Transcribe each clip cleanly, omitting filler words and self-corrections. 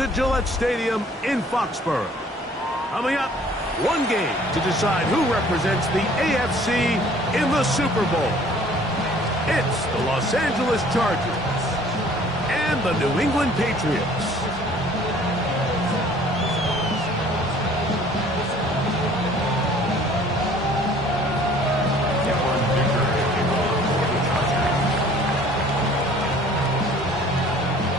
to Gillette Stadium in Foxborough. Coming up, one game to decide who represents the AFC in the Super Bowl. It's the Los Angeles Chargers and the New England Patriots.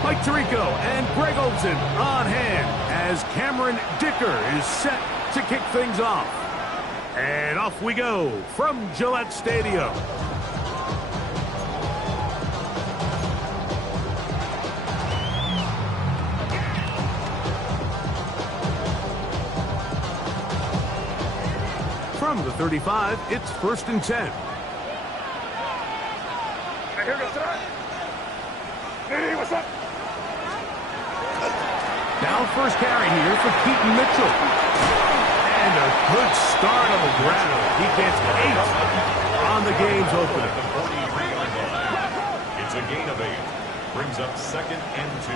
Mike Tirico and Greg Olsen on hand as Cameron Dicker is set to kick things off. And off we go from Gillette Stadium. From the 35, it's 1st and 10. Here goes tonight. Hey, what's up? Now first carry here for Keaton Mitchell. And a good start on the ground. He gets 8 on the game's opener. It's a gain of 8. Brings up 2nd and 2.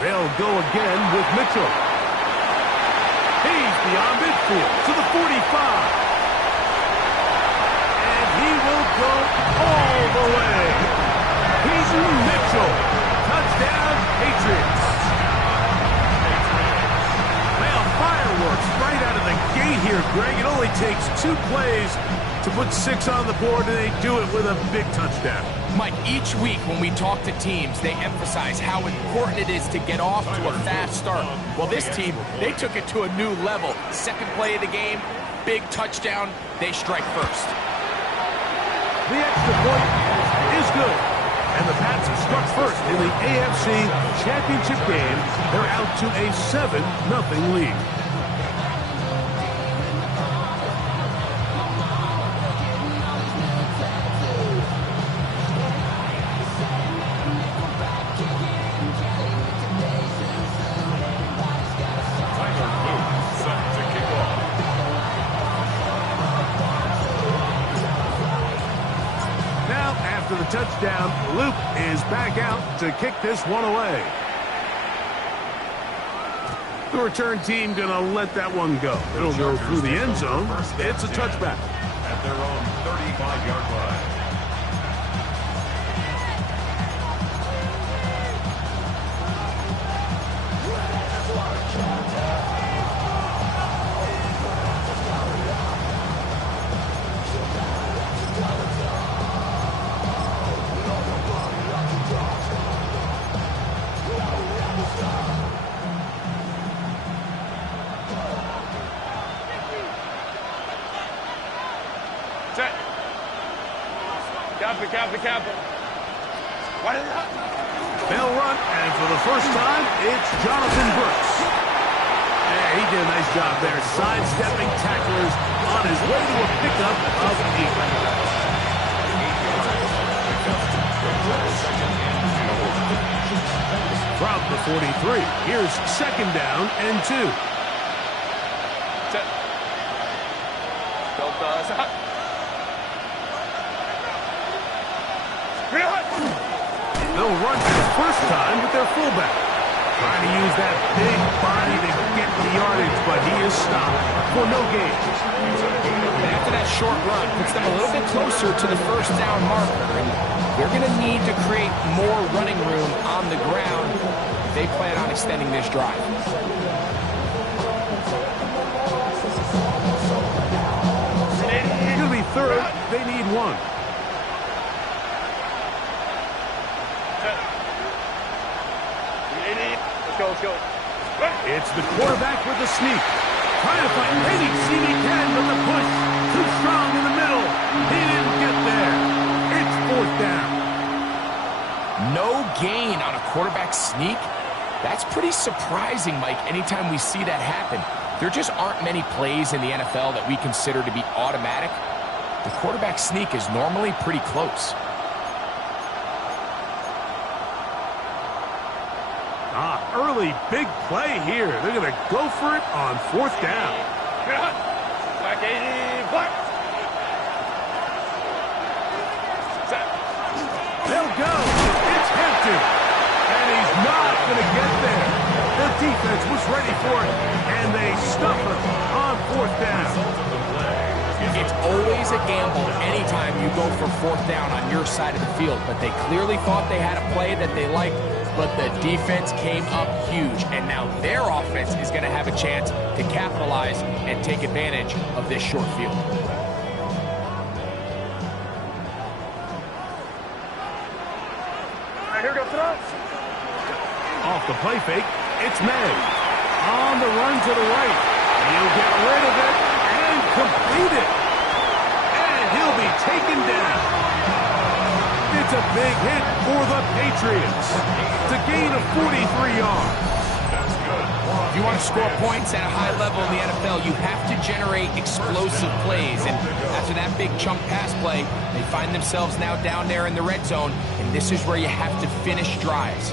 They'll go again with Mitchell. He's beyond midfield to the 45. And he will go all the way. Keaton Mitchell. Touchdown, Patriots. Well, fireworks right out of the gate here, Greg. It only takes 2 plays to put 6 on the board, and they do it with a big touchdown. Mike, each week when we talk to teams, they emphasize how important it is to get off to a fast start. Well, this team, they took it to a new level. Second play of the game, big touchdown, they strike first. The extra point is good. And the Pats have struck first in the AFC Championship game. They're out to a 7-0 lead. After the touchdown, Luke is back out to kick this one away. The return team going to let that one go. It'll go through the end zone. It's a touchback. At their own 35-yard line. Captain. What is that? They'll run, and for the first time, it's Jonathan Brooks. Yeah, he did a nice job there, sidestepping tacklers on his way to a pickup of 8. From the 43, here's 2nd down and 2. Set. Don't They'll run for the first time with their fullback. Trying to use that big body to get the yardage, but he is stopped for no gain. And after that short run, puts them a little bit closer to the first down marker. And they're going to need to create more running room on the ground if they plan on extending this drive. It's going to be 3rd. They need 1. Let's go. It's the quarterback with the sneak. Trying to find any seam he can, but the push too strong in the middle. He didn't get there. It's 4th down. No gain on a quarterback sneak. That's pretty surprising, Mike, anytime we see that happen. There just aren't many plays in the NFL that we consider to be automatic. The quarterback sneak is normally pretty close. Early big play here. They're going to go for it on 4th down. Black 80, black. Set. They'll go. It's Hampton. And he's not going to get there. The defense was ready for it, and they stuff him on fourth down. It's always a gamble anytime you go for fourth down on your side of the field, but they clearly thought they had a play that they liked, but the defense came up huge, and now their offense is going to have a chance to capitalize and take advantage of this short field. Here goes throw. Off the play fake, it's May. On the run to the right. He'll get rid of it and complete it. And he'll be taken down. It's a big hit for the Patriots. It's a gain of 43 yards. If you want to score points at a high level in the NFL, you have to generate explosive plays. And after that big chunk pass play, they find themselves now down there in the red zone, and this is where you have to finish drives.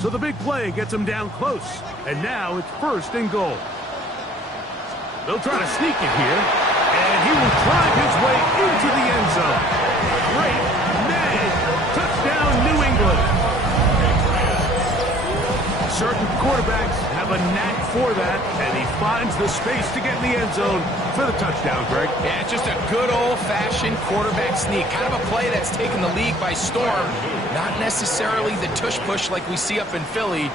So the big play gets him down close. And now it's first and goal. They'll try to sneak it here. And he will drive his way into the end zone. Great May. Touchdown, New England. Certain quarterbacks have a knack for that, and he finds the space to get in the end zone for the touchdown, Greg. Yeah, just a good old-fashioned quarterback sneak. Kind of a play that's taken the league by storm. Not necessarily the tush-push like we see up in Philly,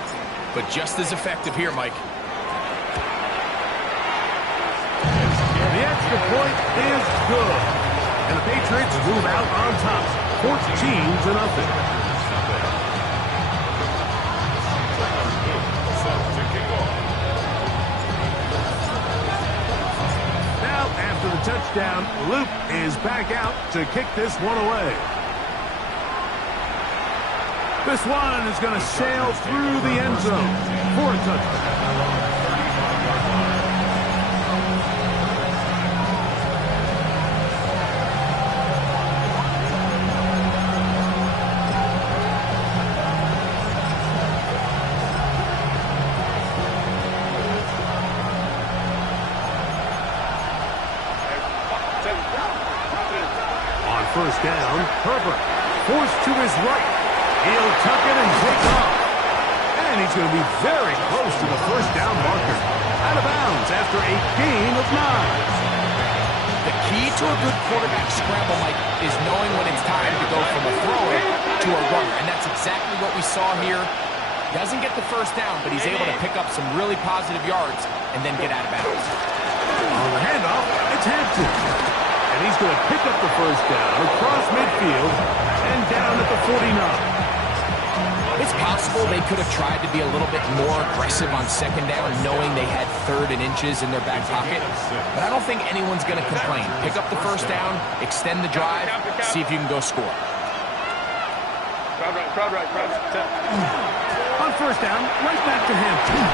but just as effective here, Mike. The extra point is good. And the Patriots move out on top, 14-0. Now, after the touchdown, Luke is back out to kick this one away. This one is going to sail through the end zone for a touchdown. On first down, Herbert forced to his right. He'll tuck it and take off. And he's going to be very close to the first down marker. Out of bounds after a gain of 9. The key to a good quarterback scramble, Mike, is knowing when it's time to go from a thrower to a runner. And that's exactly what we saw here. Doesn't get the first down, but he's able to pick up some really positive yards and then get out of bounds. On the handoff, it's Hampton. And he's going to pick up the first down across midfield and down at the 49. It's possible they could have tried to be a little bit more aggressive on second down, knowing they had 3rd and inches in their back pocket. But I don't think anyone's going to complain. Pick up the first down, extend the drive, see if you can go score. Crowd right. On first down, right back to Hampton.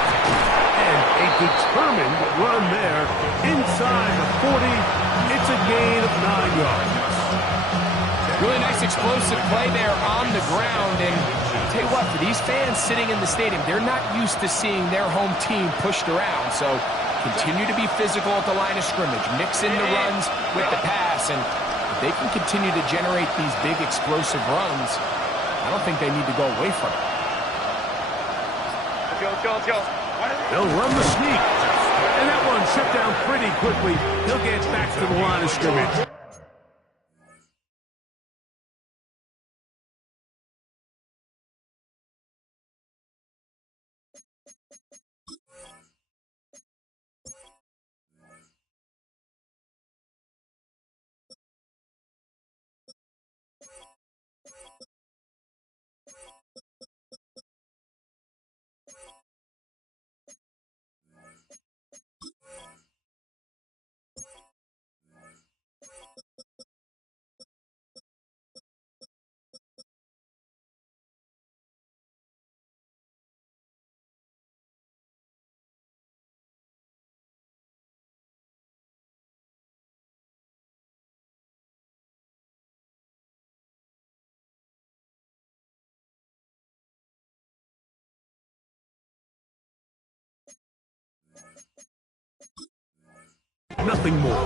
And a determined run there inside the 40. It's a gain of 9 yards. Really nice explosive play there on the ground. And I'll tell you what, for these fans sitting in the stadium, they're not used to seeing their home team pushed around. So continue to be physical at the line of scrimmage. Mix in the runs with the pass. And if they can continue to generate these big explosive runs, I don't think they need to go away from it. Let's go. They'll run the sneak. And that one shut down pretty quickly. He'll get back to the line of scrimmage. Nothing more.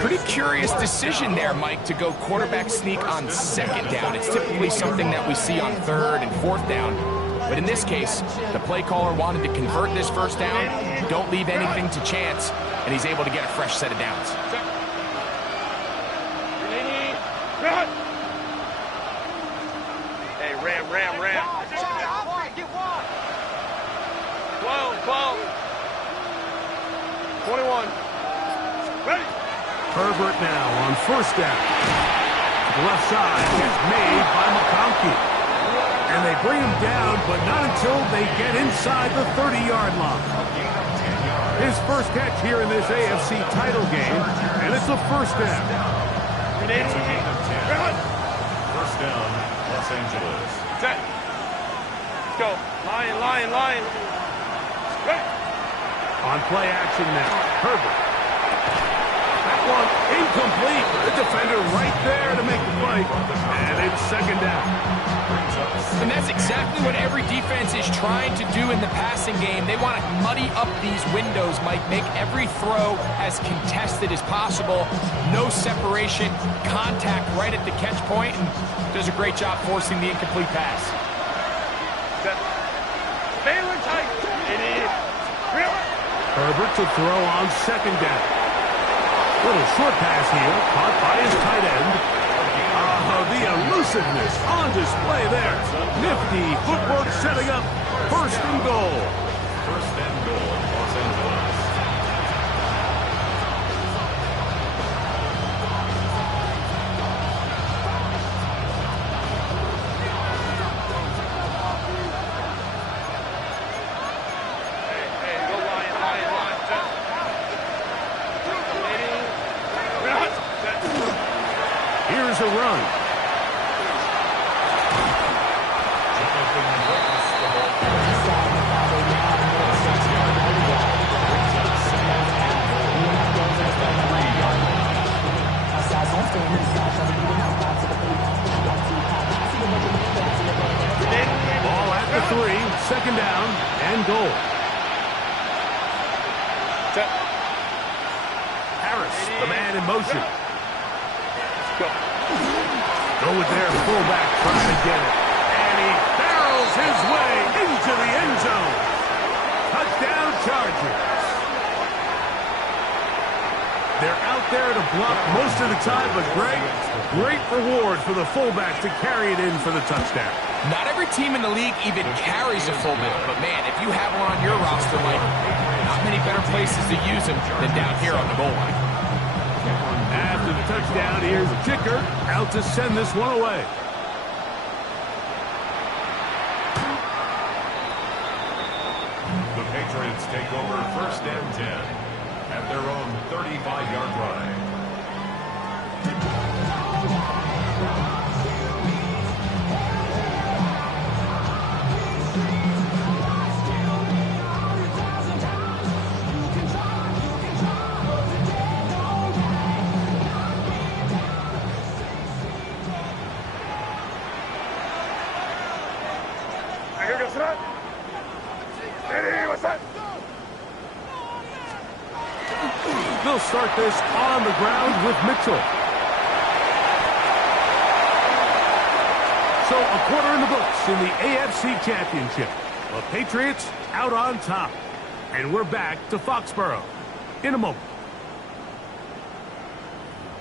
Pretty curious decision there, Mike, to go quarterback sneak on second down. It's typically something that we see on third and fourth down. But in this case, the play caller wanted to convert this first down, don't leave anything to chance, and he's able to get a fresh set of downs. Hey, ram. 12. 21. Ready. Herbert now on first down. The left side is made by McConkey. And they bring him down, but not until they get inside the 30-yard line. His first catch here in this AFC title game, and it's a first down. It's a gain of 10. First down, Los Angeles. Set. Let's go. Lion. Ready. On play action now, Herbert. That one incomplete. The defender right there to make the play. And it's second down. And that's exactly what every defense is trying to do in the passing game. They want to muddy up these windows, Mike, make every throw as contested as possible. No separation, contact right at the catch point, and does a great job forcing the incomplete pass. Set. Baylor tight. Herbert to throw on second down. Little short pass here, caught by his tight end. The elusiveness on display there. Nifty footwork setting up first and goal. First and goal, Los Angeles. Here's a run. Ball at the 3, second down and goal. Harris, the man in motion. Go with their fullback trying to get it. And he barrels his way into the end zone. Touchdown Chargers. They're out there to block most of the time, but Greg, great reward for the fullback to carry it in for the touchdown. Not every team in the league even carries a fullback, but man, if you have one on your roster, Mike, not many better places to use him than down here on the goal line. After the touchdown, here's the kicker out to send this one away. The Patriots take over first and 10 at their own 35-yard line. They'll start this on the ground with Mitchell. So a quarter in the books in the AFC Championship. The Patriots out on top. And we're back to Foxborough in a moment.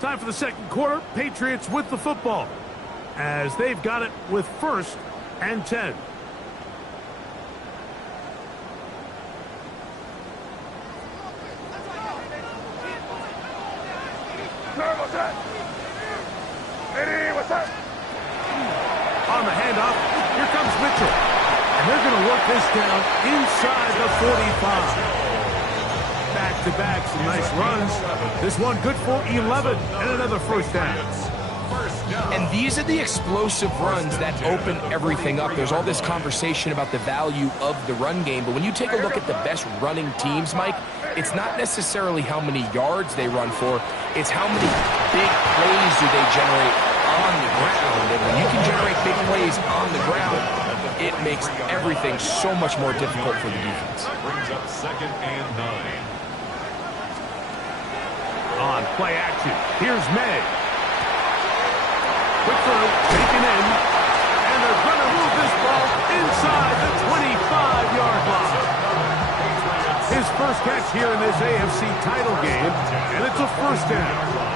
Time for the second quarter. Patriots with the football as they've got it with first and 10. On the handoff, here comes Mitchell. And they're going to work this down inside the 45. Back-to-back, some nice runs. This one good for 11 and another first down. And these are the explosive runs that open everything up. There's all this conversation about the value of the run game, but when you take a look at the best running teams, Mike, it's not necessarily how many yards they run for, it's how many big plays do they generate on the ground. And when you can generate big plays on the ground, it makes everything so much more difficult for the defense. Brings up 2nd and 9. On play action, here's May. Quick throw, taken in, and they're going to move this ball inside the 25-yard line. His first catch here in this AFC title game, and it's a first down.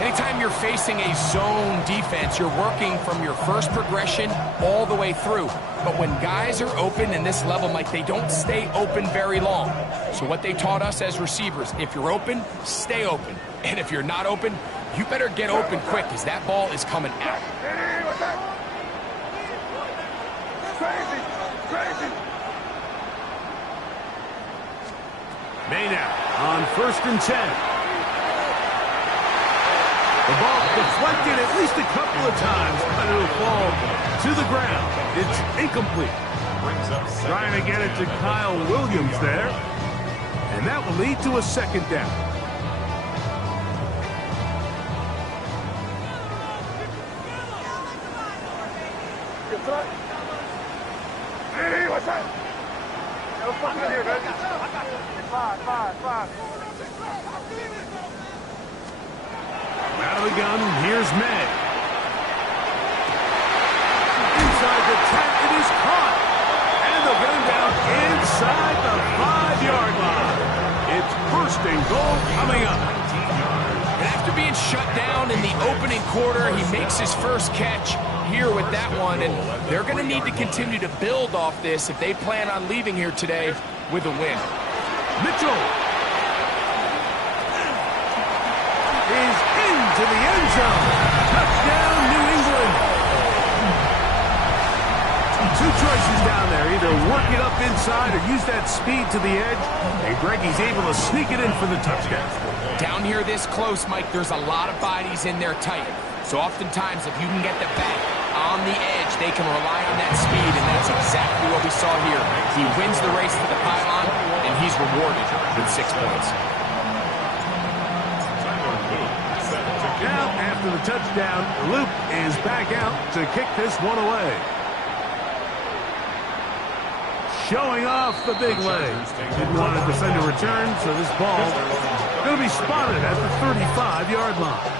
Anytime you're facing a zone defense, you're working from your first progression all the way through. But when guys are open in this level, Mike, they don't stay open very long. So what they taught us as receivers, if you're open, stay open. And if you're not open, you better get open quick because that ball is coming out. May now on 1st and 10. The ball deflected at least a couple of times, but it'll fall to the ground. It's incomplete. Trying to get it to Kyle Williams there. And that will lead to a second down. Hey, what's that? Go fucking here, guys. Five. Out of the gun, here's May. Inside the 10, it is caught. And they'll get him down inside the 5-yard line. It's 1st and goal coming up. And after being shut down in the opening quarter, he makes his first catch here with that one. And they're going to need to continue to build off this if they plan on leaving here today with a win. Mitchell is into the end zone. Touchdown, New England. 2 choices down there. Either work it up inside or use that speed to the edge. And Greggy's able to sneak it in for the touchdown. Down here this close, Mike, there's a lot of bodies in there tight. So oftentimes, if you can get the back on the edge, they can rely on that speed, and that's exactly what we saw here. He wins the race to the pylon, and he's rewarded with 6 points. Now, after the touchdown, Luke is back out to kick this one away. Showing off the big leg. Didn't want to defend a return, so this ball going to be spotted at the 35-yard line.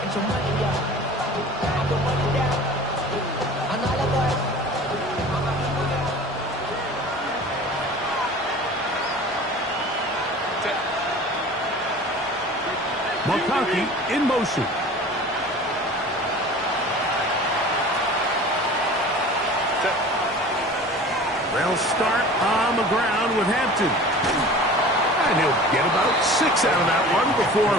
McConkey in motion. They'll start on the ground with Hampton. And he'll get about 6 out of that one before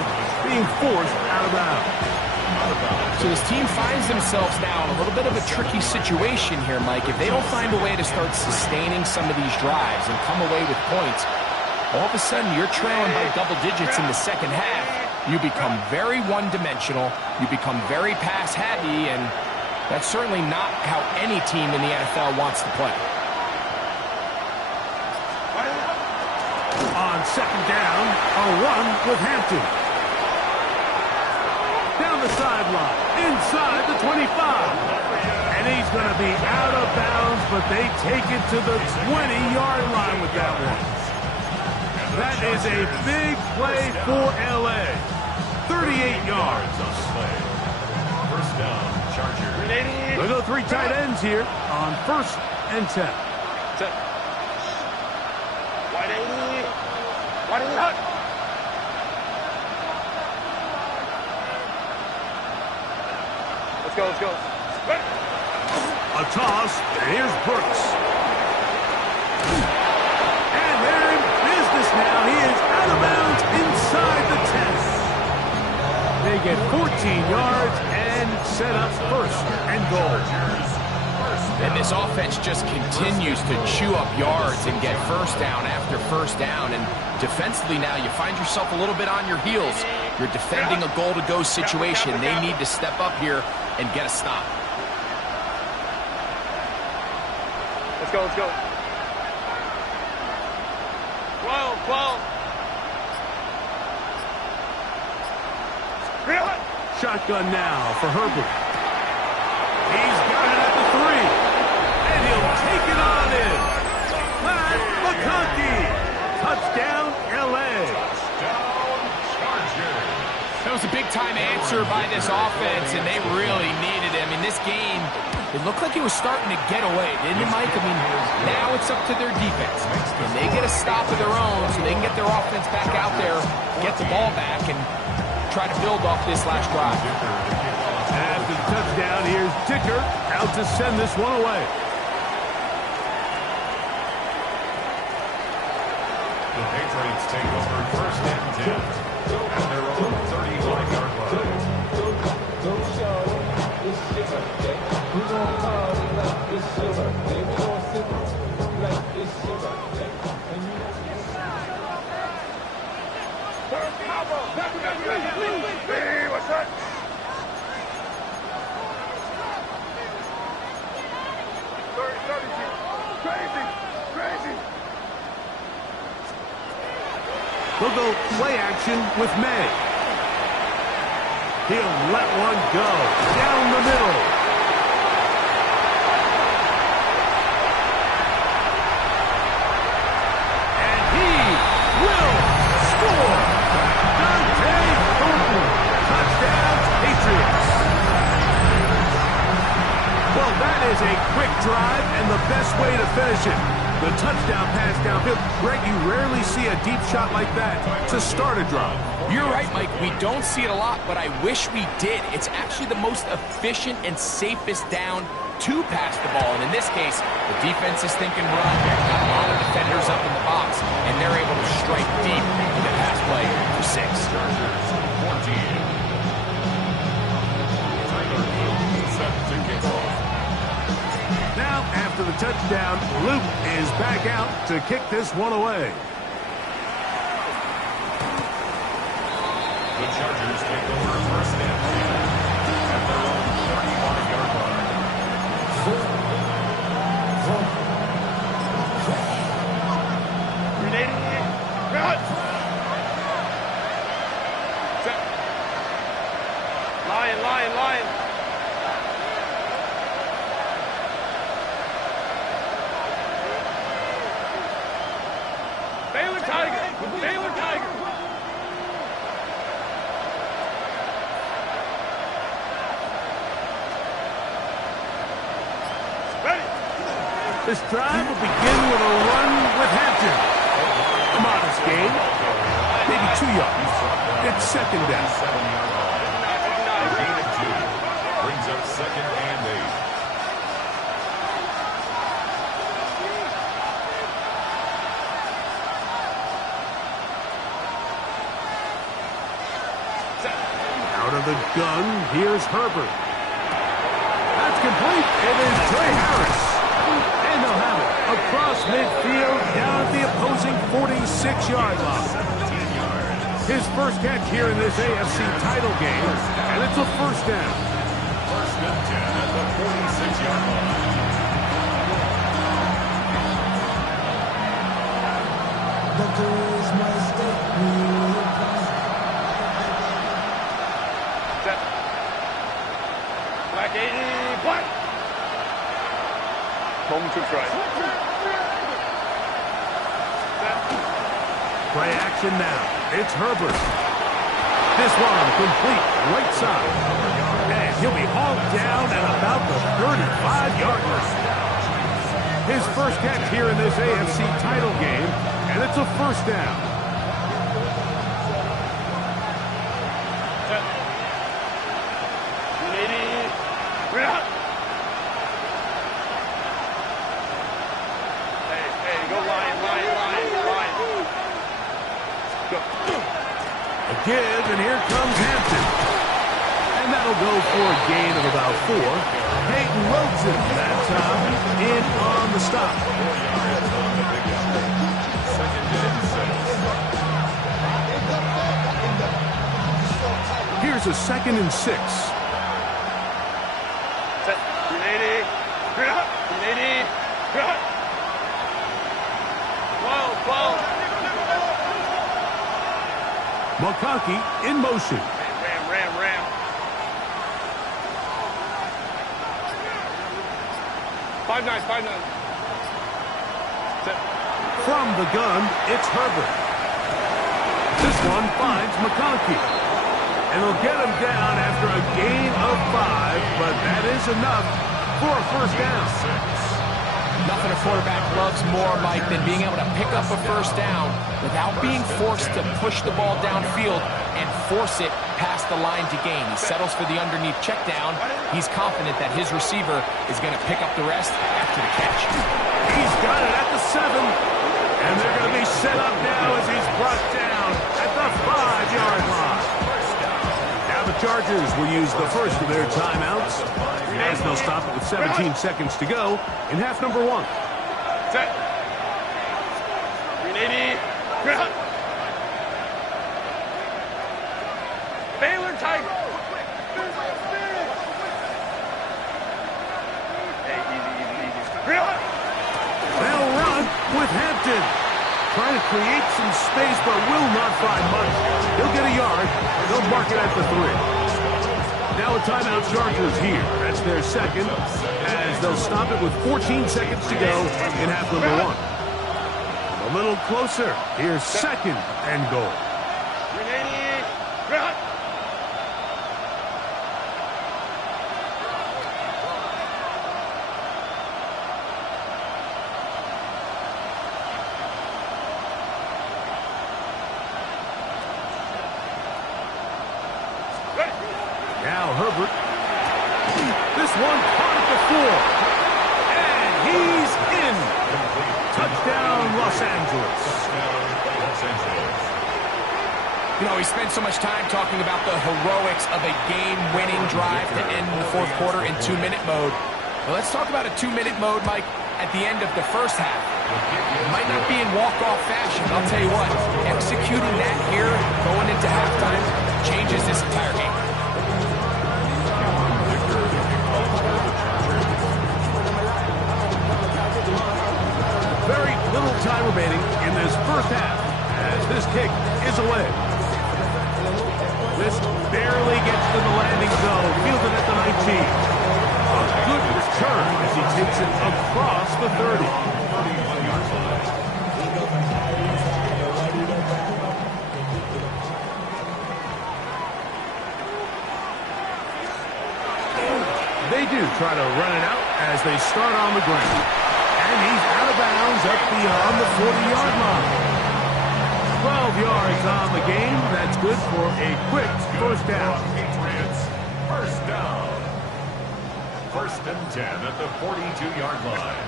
being forced out of bounds. So this team finds themselves now in a little bit of a tricky situation here, Mike. If they don't find a way to start sustaining some of these drives and come away with points, all of a sudden you're trailing by double digits in the second half. You become very one-dimensional. You become very pass-happy, and that's certainly not how any team in the NFL wants to play. On 2nd down, a run with Hampton. Down the sideline, inside the 25. And he's going to be out of bounds, but they take it to the 20-yard line with that one. That is a big play for L.A. 38 yards. First down, Chargers. They'll go 3 tight ends here on 1st and 10. Let's go. A toss, and here's Brooks. And they're in business now. He is out of bounds inside the 10. They get 14 yards and set up 1st and goal. And this offense just continues to chew up yards and get first down after first down. And defensively now, you find yourself a little bit on your heels. You're defending a goal-to-go situation. They need to step up here and get a stop. Let's go. 12. Shotgun now for Herbert. He's got it at the 3. And he'll take it on Touchdown, L.A. Touchdown, Chargers. That was a big-time answer by this offense, and they really needed him. In this game, it looked like he was starting to get away, didn't it, Mike? I mean, now it's up to their defense. Can they get a stop of their own so they can get their offense back out there, get the ball back, and try to build off this last drive? After the touchdown, here's Dicker out to send this one away. The Patriots take over first and 10 at their own 35-yard line. Hey, what's that? Crazy. They'll go play action with May. He'll let one go down the middle. And he will score. Dante Thornton. Touchdown, Patriots. Well, that is a quick drive and the best way to finish it. The touchdown pass downfield. Greg, you rarely see a deep shot like that to start a drive. You're right, Mike. We don't see it a lot, but I wish we did. It's actually the most efficient and safest down to pass the ball. And in this case, the defense is thinking run. Got a lot of defenders up in the box, and they're able to strike deep with a pass play for 6. Chargers 14. Tyler Luke set to kick off. Now, after the touchdown, Luke is back out to kick this one away. The Chargers take over first and 10 at their own 35-yard line. Lion. Baylor Tiger. Ready. This drive will begin with a run with Hampton. A modest gain, maybe 2 yards. It's second down. 7-yard line. A gain of 2 brings up second and 8. Out of the gun, here's Herbert. That's complete. It is Trey Harris. And they'll have it across midfield down at the opposing 46-yard line. His first catch here in this AFC title game, and it's a first down. First and 10 at the 46-yard line. Black. Home to try. Play action now. It's Herbert. This one complete right side. And he'll be hauled down at about the 35-yard line. His first catch here in this AFC title game, and it's a first down. Give, and here comes Hampton. And that'll go for a gain of about 4. Peyton Wilson that time in on the stop. Here's a 2nd and 6. McConkey in motion. Ram. 5-9. From the gun, it's Herbert. This one finds McConkey. And they'll get him down after a gain of 5, but that is enough for a first down. Nothing a quarterback loves more, Mike, than being able to pick up a first down without being forced to push the ball downfield and force it past the line to gain. He settles for the underneath check down. He's confident that his receiver is going to pick up the rest after the catch. He's got it at the 7, and they're going to be set up now as he's brought down at the 5-yard line. Now the Chargers will use the first of their timeouts, as they'll stop it with 17 seconds to go in half number 1. Set. 380. Ground. Baylor Tiger. Hey, easy. Ground. They'll run with Hampton. Trying to create some space, but will not find much. He'll get a yard. They'll mark it at the 3. Now a timeout Chargers here. That's their second, as they'll stop it with 14 seconds to go in half number 1. A little closer. Here's second and goal. 380. Ground. Now Herbert. This one caught at the 4. And he's in. Touchdown, Los Angeles. You know, we spent so much time talking about the heroics of a game-winning drive to end the fourth quarter in 2-minute mode. Well, let's talk about a 2-minute mode, Mike, at the end of the first half. It might not be in walk-off fashion, I'll tell you what. Executing that here, going into halftime, changes this entire game. Very little time remaining in this first half as this kick is away. This barely gets to the landing zone, fielded at the 19. A good return as he takes it across the 30. They do try to run it out as they start on the ground. And he's out of bounds up beyond the 40-yard line. 12 yards on the game. That's good for a quick first down. Patriots, first down. First and 10 at the 42-yard line.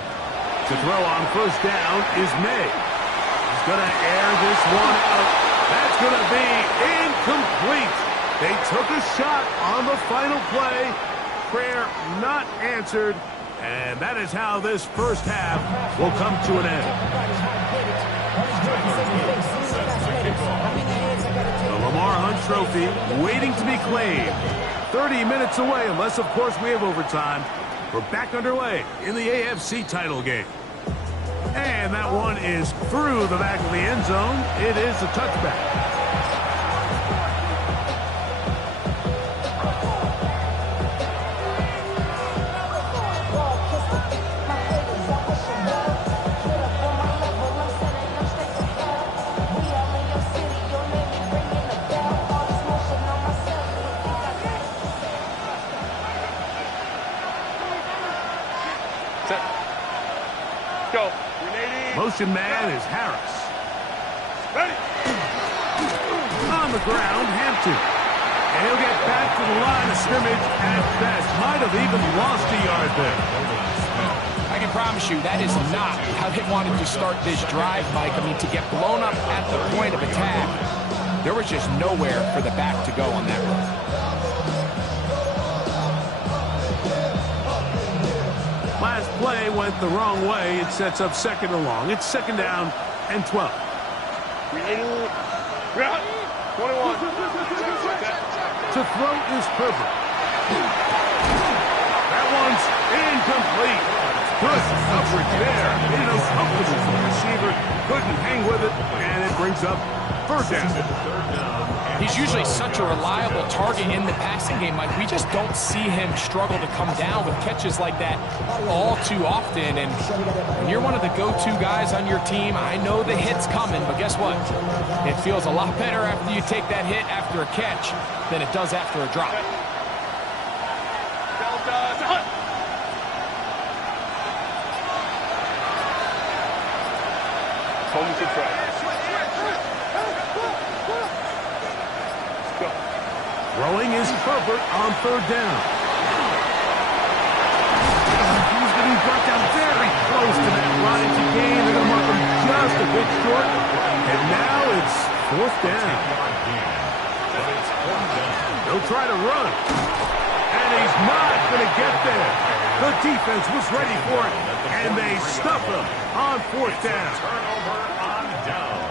To throw on first down is May. He's going to air this one out. That's going to be incomplete. They took a shot on the final play. Prayer not answered. And that is how this first half will come to an end. The Lamar Hunt Trophy waiting to be claimed. 30 minutes away, unless, of course, we have overtime. We're back underway in the AFC title game. And that one is through the back of the end zone. It is a touchback. Go. Motion man is Harris. Ready. On the ground, Hampton. And he'll get back to the line of scrimmage at best. Might have even lost a yard there. I can promise you that is not how they wanted to start this drive, Mike. I mean, to get blown up at the point of attack, there was just nowhere for the back to go on that run. Last play went the wrong way. It sets up second and long. It's second down and 12. 21. To throw is Herbert. That one's incomplete. Good coverage there. It is uncomfortable for the receiver. Couldn't hang with it, and it brings up third down. He's usually such a reliable target in the passing game, Mike. We just don't see him struggle to come down with catches like that all too often. And when you're one of the go-to guys on your team, I know the hit's coming, but guess what? It feels a lot better after you take that hit after a catch than it does after a drop. Home to try. Throwing is Herbert on third down. He's going to be brought down very close to that line to gain. They're going to mark him just a bit short. And now it's fourth down. They'll try to run. And he's not going to get there. The defense was ready for it. And they stuff him on fourth down. Turnover on downs.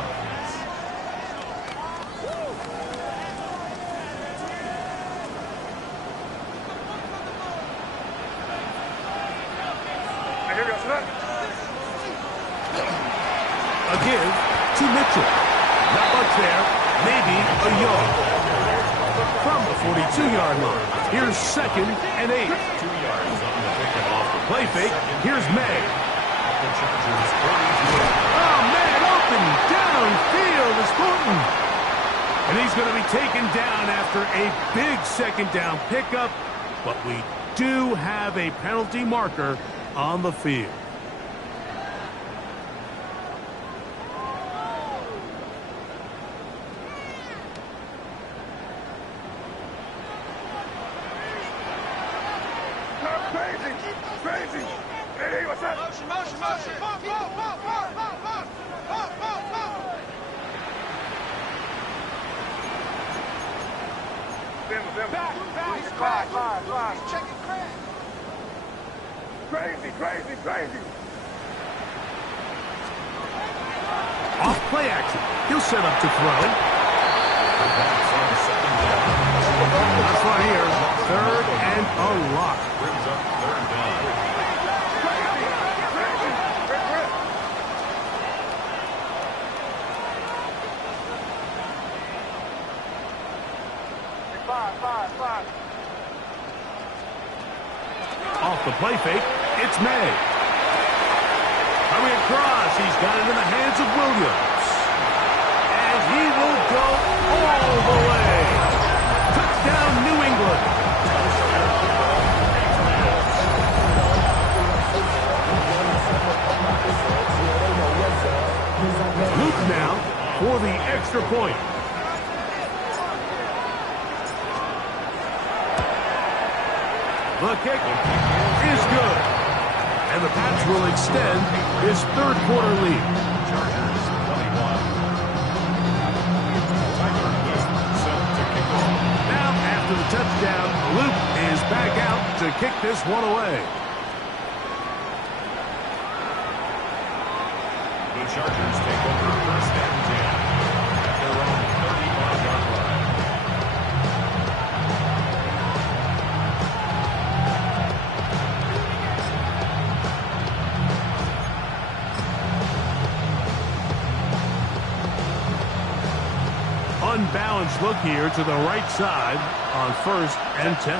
A give to Mitchell. Not much there. Maybe a yard. From the 42-yard line, here's 2nd and 8. 2 yards on the pickup off the Play fake. Here's May. The Chargers 32. Oh, man, open downfield is Thornton. And he's going to be taken down after a big second down pickup. But we do have a penalty marker on the field. Crazy. Hey, what's that? Motion. Back. Check it, Crazy. Off play action. He'll set up to throw. Last one here. 3rd and a lot. Brings up 3rd down. Five. Off the play fake, it's May. Coming across, he's got it in the hands of Williams. And he will go all the way. Touchdown, New England. Luke now for the extra point. The kick is good. And the Pats will extend his 3rd quarter lead. Chargers 21. Tyler Luke set to kick off. Now, after the touchdown, Luke is back out to kick this one away. The Chargers take over 1st and 10 at their own 35-yard line. Unbalanced look here to the right side on 1st and 10.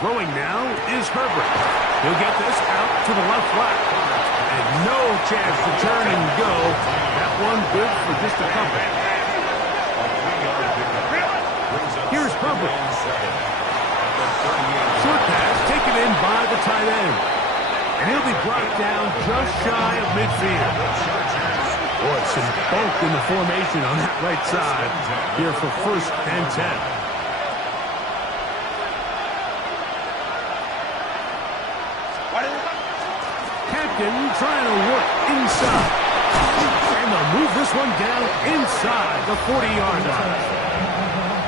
Throwing now is Herbert. He'll get this out to the left flat. And no chance to turn and go. That one good for just a couple. Here's Herbert. Short pass taken in by the tight end. And he'll be brought down just shy of midfield. Boy, some bulk in the formation on that right side here for 1st and 10. Captain trying to work inside. And they'll move this one down inside the 40-yard line.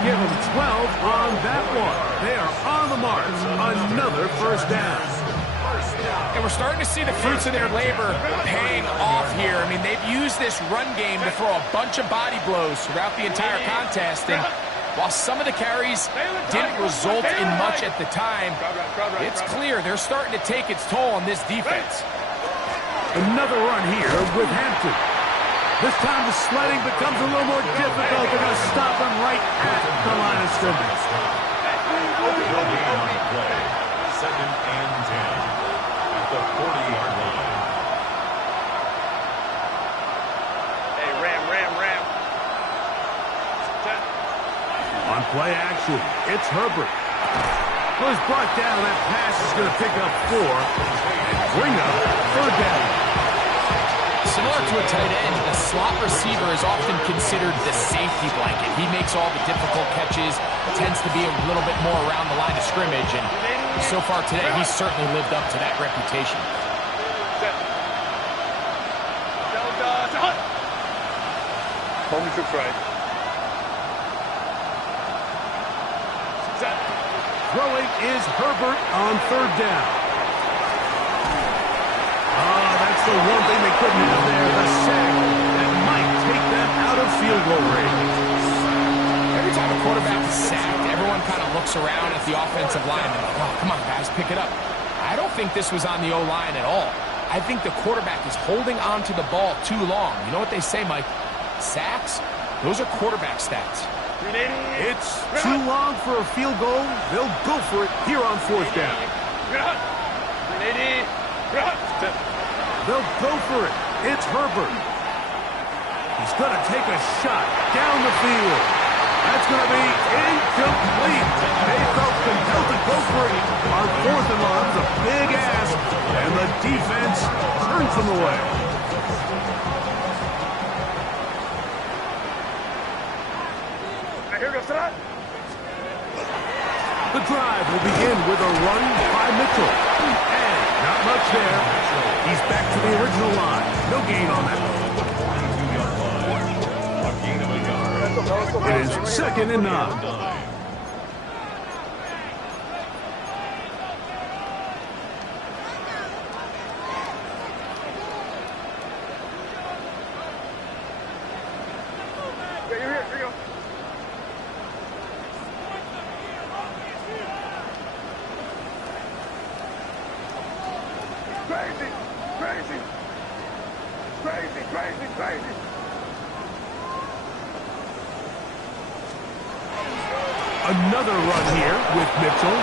Give them 12 on that one. They are on the mark. Another 1st down. And we're starting to see the fruits of their labor paying off here. I mean, they've used this run game to throw a bunch of body blows throughout the entire contest. And while some of the carries didn't result in much at the time, it's clear they're starting to take its toll on this defense. Another run here with Hampton. This time the sledding becomes a little more difficult. They're going to stop him right at the line of scrimmage. No gain on the play. 2nd and 10 at the 40-yard line. Hey, ram. On play action, it's Herbert. Well, he's brought down. That pass is going to pick up 4 and bring up 3rd down. Similar to a tight end, the slot receiver is often considered the safety blanket. He makes all the difficult catches, tends to be a little bit more around the line of scrimmage, and so far today, he's certainly lived up to that reputation. Home troops right. Throwing is Herbert on 3rd down. That's the one thing they couldn't have there, the sack that might take them out of field goal range. Every time a quarterback is sacked, everyone kind of looks around at the offensive line and like, oh, come on, guys, pick it up. I don't think this was on the O-line at all. I think the quarterback is holding on to the ball too long. You know what they say, Mike? Sacks, those are quarterback stats. It's too long for a field goal. They'll go for it here on 4th down. They'll go for it. It's Herbert. He's going to take a shot down the field. That's going to be incomplete. They felt compelled to go for it. On 4th and long, it's a big ask, and the defense turns them away. Here goes that. The drive will begin with a run by Mitchell. And not much there. He's back to the original line. No gain on that. A gain of a yard. It is 2nd and 9. Here you go. Crazy. Another run here with Mitchell.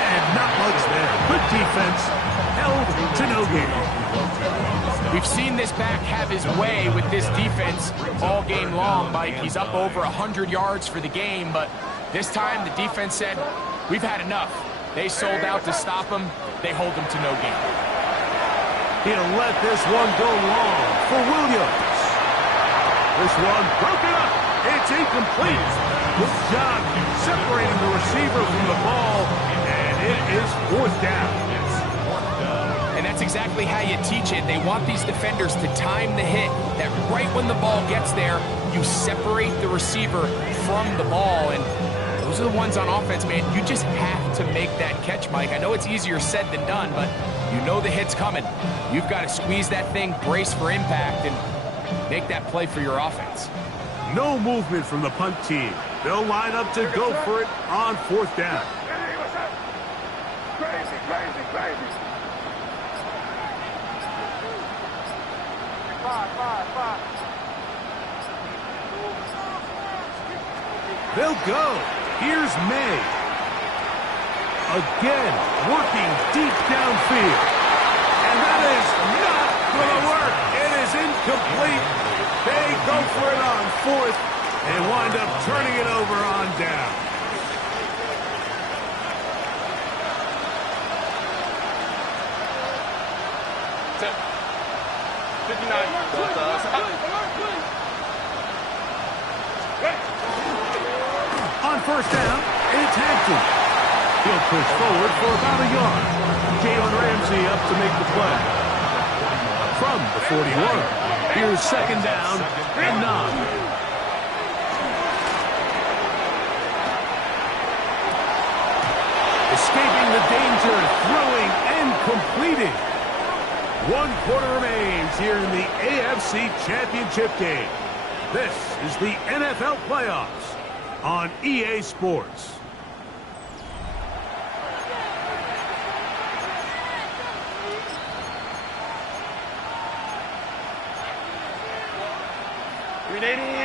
And not much there. Good defense. Held to no gain. We've seen this back have his way with this defense all game long, Mike. He's up over 100 yards for the game, but this time the defense said, we've had enough. They sold out to stop him. They hold him to no gain. He'll let this one go long for Williams. This one broken up. It's incomplete. Good job separating the receiver from the ball, and it is 4th down. And that's exactly how you teach it. They want these defenders to time the hit, that right when the ball gets there, you separate the receiver from the ball. And those are the ones on offense, man. You just have to make that catch, Mike. I know it's easier said than done, but you know the hit's coming. You've got to squeeze that thing, brace for impact, and make that play for your offense. No movement from the punt team. They'll line up to go for it on 4th down. Hey, what's up? Crazy. Five. They'll go. Here's May. Again, working deep downfield. And that is not going to work. It is incomplete. They go for it on 4th and wind up turning it over on down. On 1st down, it's Hampton. He'll push forward for about a yard. Jalen Ramsey up to make the play. From the 41, here's 2nd down and 9. Escaping the danger, throwing and completing. 1 quarter remains here in the AFC Championship game. This is the NFL Playoffs on EA Sports.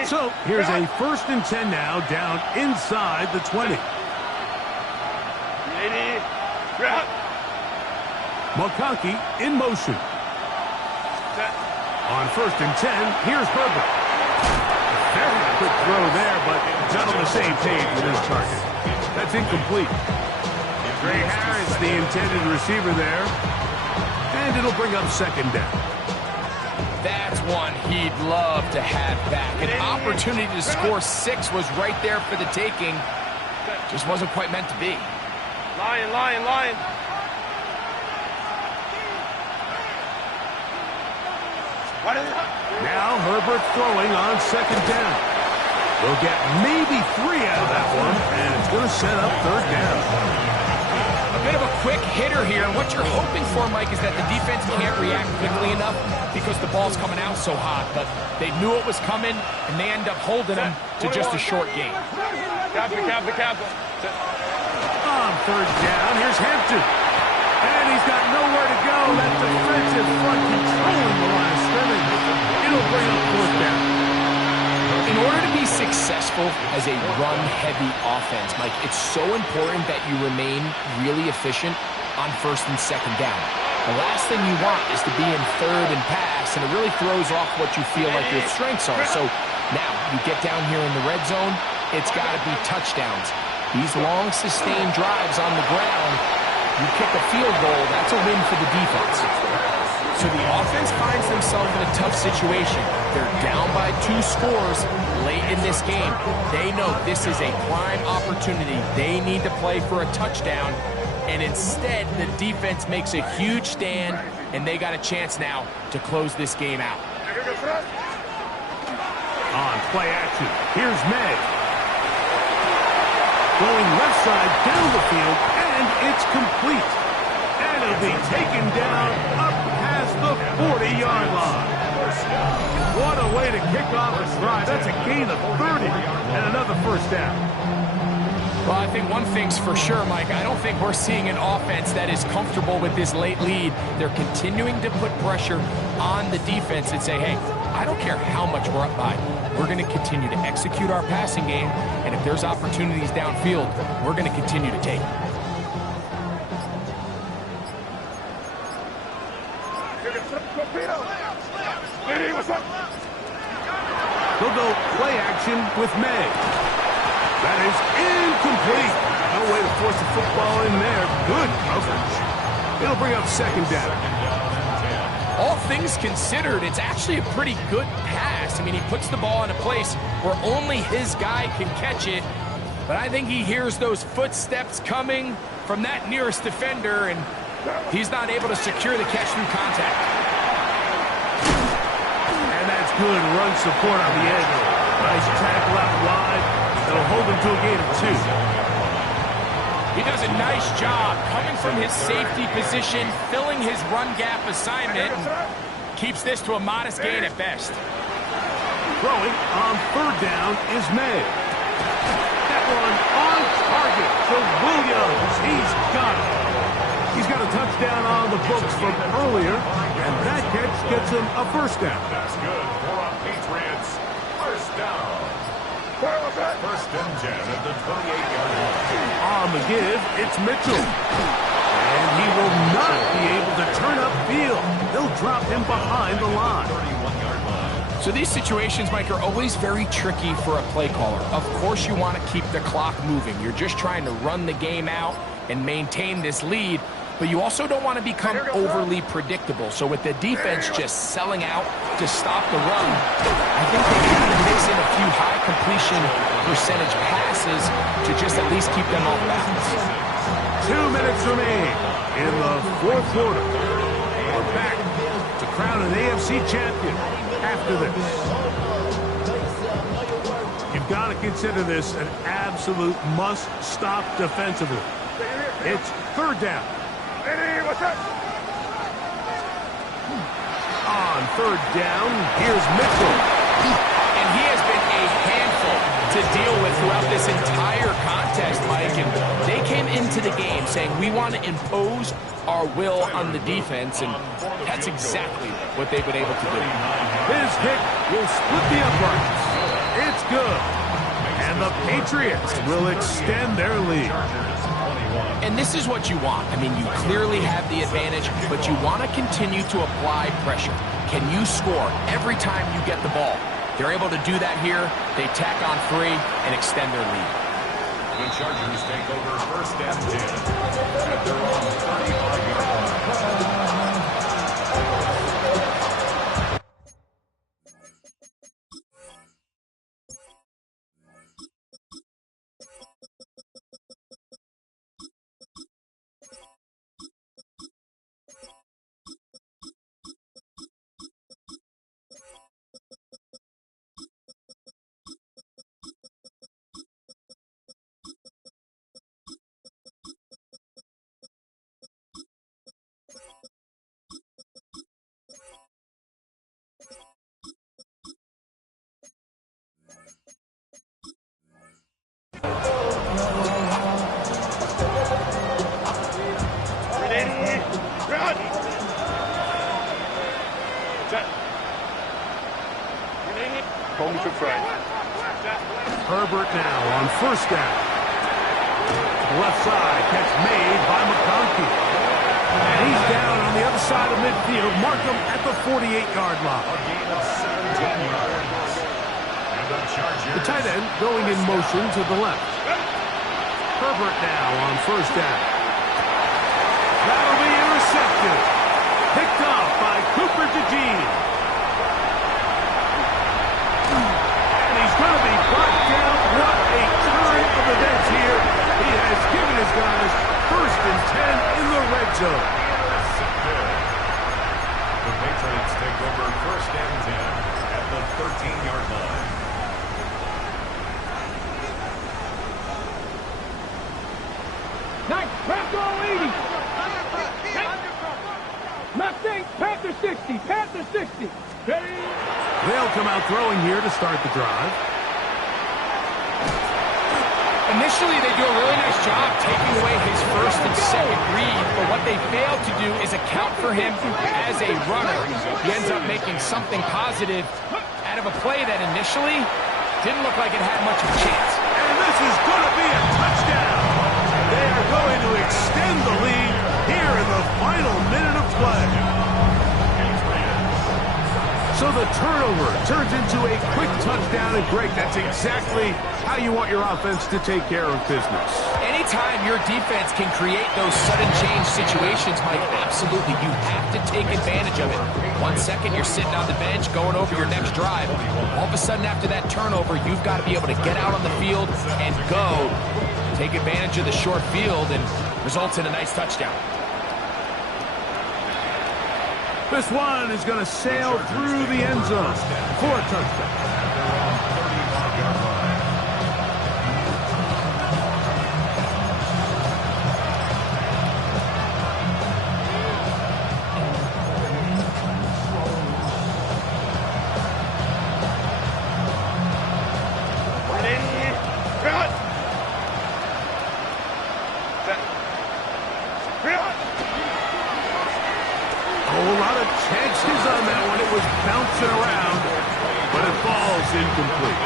So here's a 1st and 10 now, down inside the 20. McConkey in motion. On 1st and 10, here's Herbert. Very quick throw there, but not on the same page with his target. That's incomplete. Gray Harris, the intended receiver there. And it'll bring up 2nd down. That's one he'd love to have back. An opportunity to score 6 was right there for the taking. Just wasn't quite meant to be. Lion. Now Herbert throwing on 2nd down. They'll get maybe 3 out of that one, and it's going to set up 3rd down. A bit of a quick hitter here, and what you're hoping for, Mike, is that the defense can't react quickly enough because the ball's coming out so hot, but they knew it was coming, and they end up holding them to just a short gain. Cap. On 3rd down, here's Hampton. And he's got nowhere to go. That defensive front controlling the line of scrimmage. It'll bring up 4th down. In order to be successful as a run-heavy offense, Mike, it's so important that you remain really efficient on 1st and 2nd down. The last thing you want is to be in 3rd and pass, and it really throws off what you feel like your strengths are. So now you get down here in the red zone, it's got to be touchdowns. These long, sustained drives on the ground, you kick a field goal, that's a win for the defense. So the offense finds themselves in a tough situation. They're down by 2 scores late in this game. They know this is a prime opportunity. They need to play for a touchdown. And instead, the defense makes a huge stand, and they got a chance now to close this game out. On play action, here's May. Going left side down the field, and it's complete. And it'll be taken down up past the 40-yard line. What a way to kick off a drive. That's a gain of 30 and another 1st down. Well, I think one thing's for sure, Mike. I don't think we're seeing an offense that is comfortable with this late lead. They're continuing to put pressure on the defense and say, hey, I don't care how much we're up by. We're going to continue to execute our passing game, and if there's opportunities downfield, we're going to continue to take them. They'll go play action with May. That is incomplete. No way to force the football in there. Good coverage. It'll bring up 2nd down. All things considered, it's actually a pretty good pass. I mean, he puts the ball in a place where only his guy can catch it. But I think he hears those footsteps coming from that nearest defender, and he's not able to secure the catch through contact. And that's good run support on the edge. Nice tackle out wide. That'll hold him to a gain of 2. He does a nice job coming from his safety position, filling his run gap assignment, and keeps this to a modest gain at best. Throwing on 3rd down is May. That one on target to Williams. He's got it. He's got a touchdown on the books from earlier, and that catch gets him a 1st down. That's good for a Patriots 1st down. 1st and 10 at the 28-yard line. On the give, it's Mitchell. And he will not be able to turn upfield. They'll drop him behind the line. So these situations, Mike, are always very tricky for a play caller. Of course you want to keep the clock moving. You're just trying to run the game out and maintain this lead, but you also don't want to become overly predictable. So with the defense just selling out to stop the run, I think they kind of mix in a few high completion percentage passes to just at least keep them off balance. 2 minutes remaining in the 4th quarter. We're back to crown an AFC champion after this. You've got to consider this an absolute must-stop defensively. It's 3rd down. On 3rd down, here's Mitchell. And he has been a handful to to deal with throughout this entire contest, Mike. And they came into the game saying, we want to impose our will on the defense, and that's exactly what they've been able to do. His kick will split the uprights. It's good. And the Patriots will extend their lead. And this is what you want. I mean, you clearly have the advantage, but you want to continue to apply pressure. Can you score every time you get the ball? They're able to do that here. They tack on 3 and extend their lead. The Chargers take over first and 10 at their own 35-yard line. Herbert now on first down. Left side, catch made by McConkey. And he's down on the other side of midfield. Mark him at the 48-yard line. A gain of 17 yards. And the Chargers. The tight end going in motion to the left. Herbert now on first down. That'll be intercepted. Picked off by Cooper DeJean. And he's going to be brought down. What a turn of events here. He has given his guys first and 10 in the red zone. The Patriots take over first and 10 at the 13-yard line. Nice. Panther 80. Mustang. Panther 60. Panther 60. Ready? They'll come out throwing here to start the drive. Initially, they do a really nice job taking away his first and second read, but what they fail to do is account for him as a runner. He ends up making something positive out of a play that initially didn't look like it had much of a chance. And this is going to be a touchdown. They are going to extend the lead here in the final minute of play. So the turnover turns into a quick touchdown, and Greg, that's exactly how you want your offense to take care of business. Anytime your defense can create those sudden change situations, Mike, absolutely, you have to take advantage of it. 1 second, you're sitting on the bench, going over your next drive. All of a sudden, after that turnover, you've got to be able to get out on the field and go. Take advantage of the short field, and results in a nice touchdown. This one is going to sail through the end zone for a touchdown. Bouncing around, but it falls incomplete.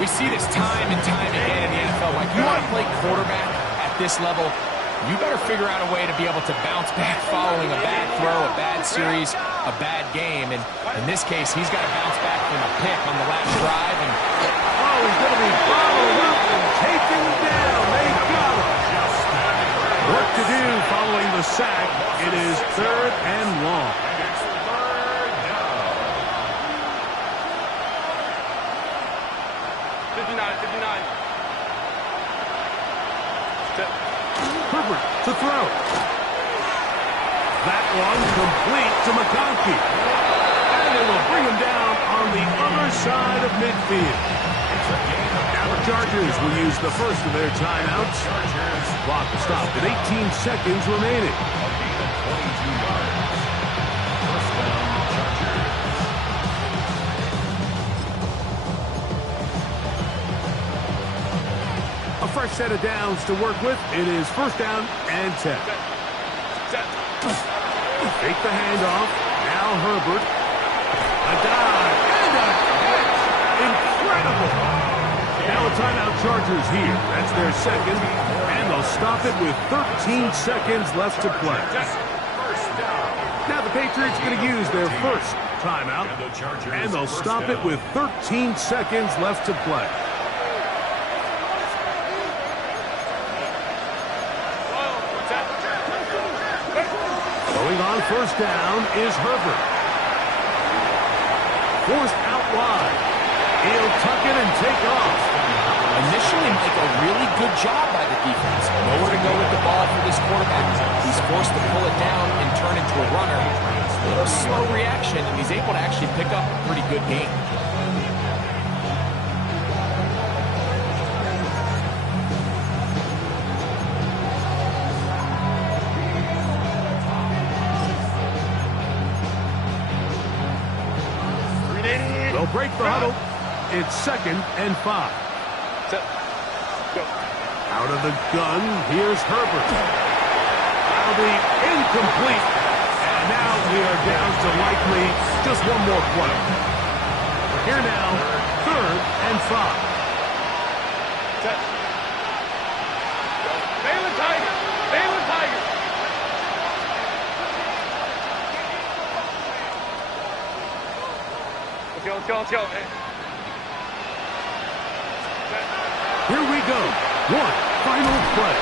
We see this time and time again in the NFL. Like, you want to play quarterback at this level, you better figure out a way to be able to bounce back following a bad throw, a bad series, a bad game. And in this case, he's got to bounce back from a pick on the last drive. And oh, he's going to be followed up and taken down. They got him. Work to do following the sack. It is 3rd and long. 59. Herbert to throw. That one complete to McConkey. And it will bring him down on the other side of midfield. Now the Chargers will use the first of their timeouts. Clock stopped at 18 seconds remaining. 22 yards. First down, Chargers. A fresh set of downs to work with. It is first down and 10. Take the handoff. Now Herbert. A dive and a catch. Incredible. Now a timeout Chargers here. That's their second. And they'll stop it with 13 seconds left to play. Now the Patriots going to use their first timeout. And they'll stop it with 13 seconds left to play. Going on first down is Herbert. Forced out wide. He'll tuck it and take off. Initially, Mike, a really good job by the defense. Nowhere to go with the ball for this quarterback. He's forced to pull it down and turn into a runner. A little slow reaction, and he's able to actually pick up a pretty good game. They'll break the huddle. It's second and 5. Out of the gun, here's Herbert. That'll be incomplete. And now we are down to likely just one more play. Here now, third and 5. Baylor Tiger! Baylor Tiger! Let's go. Here we go. One final play.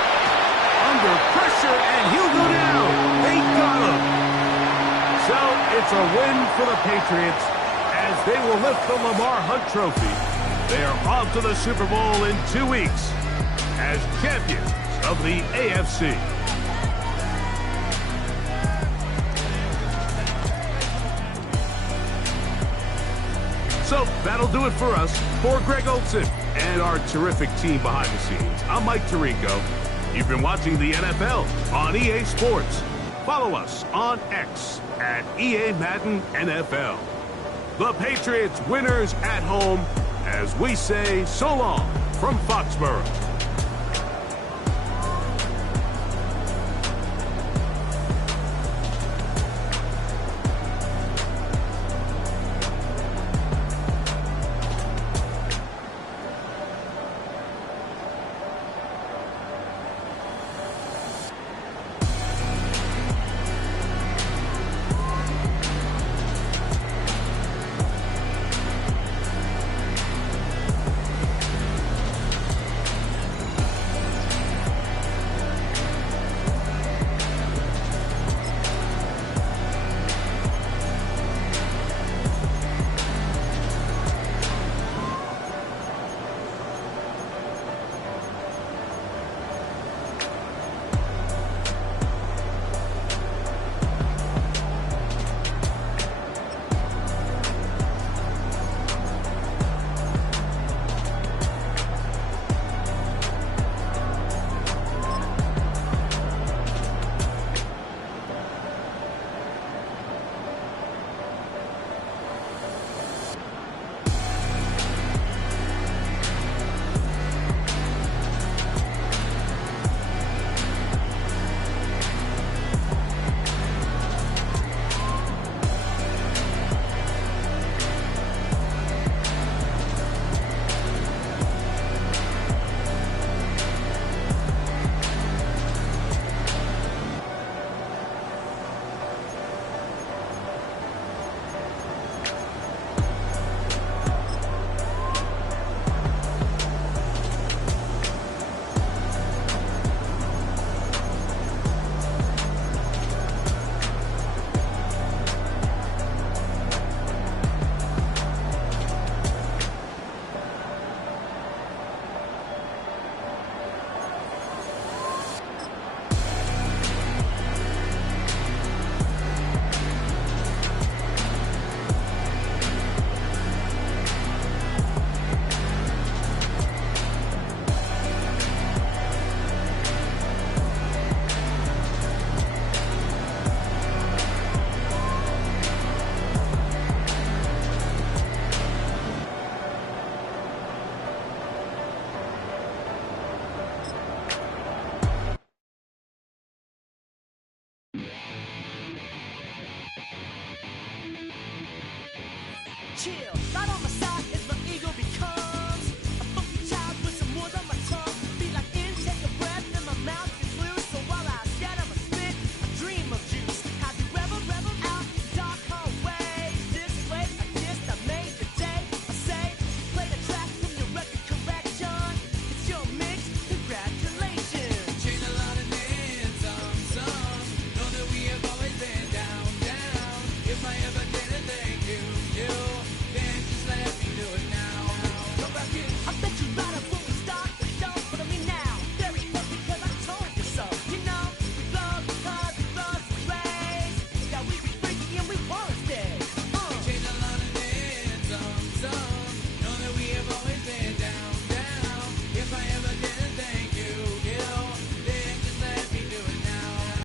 Under pressure, and he'll go down. They got him. So it's a win for the Patriots as they will lift the Lamar Hunt Trophy. They are off to the Super Bowl in 2 weeks as champions of the AFC. So that'll do it for us. For Greg Olson and our terrific team behind the scenes, I'm Mike Tirico. You've been watching the NFL on EA Sports. Follow us on X at EA Madden NFL. The Patriots winners at home as we say so long from Foxborough. chill. Right on the side is the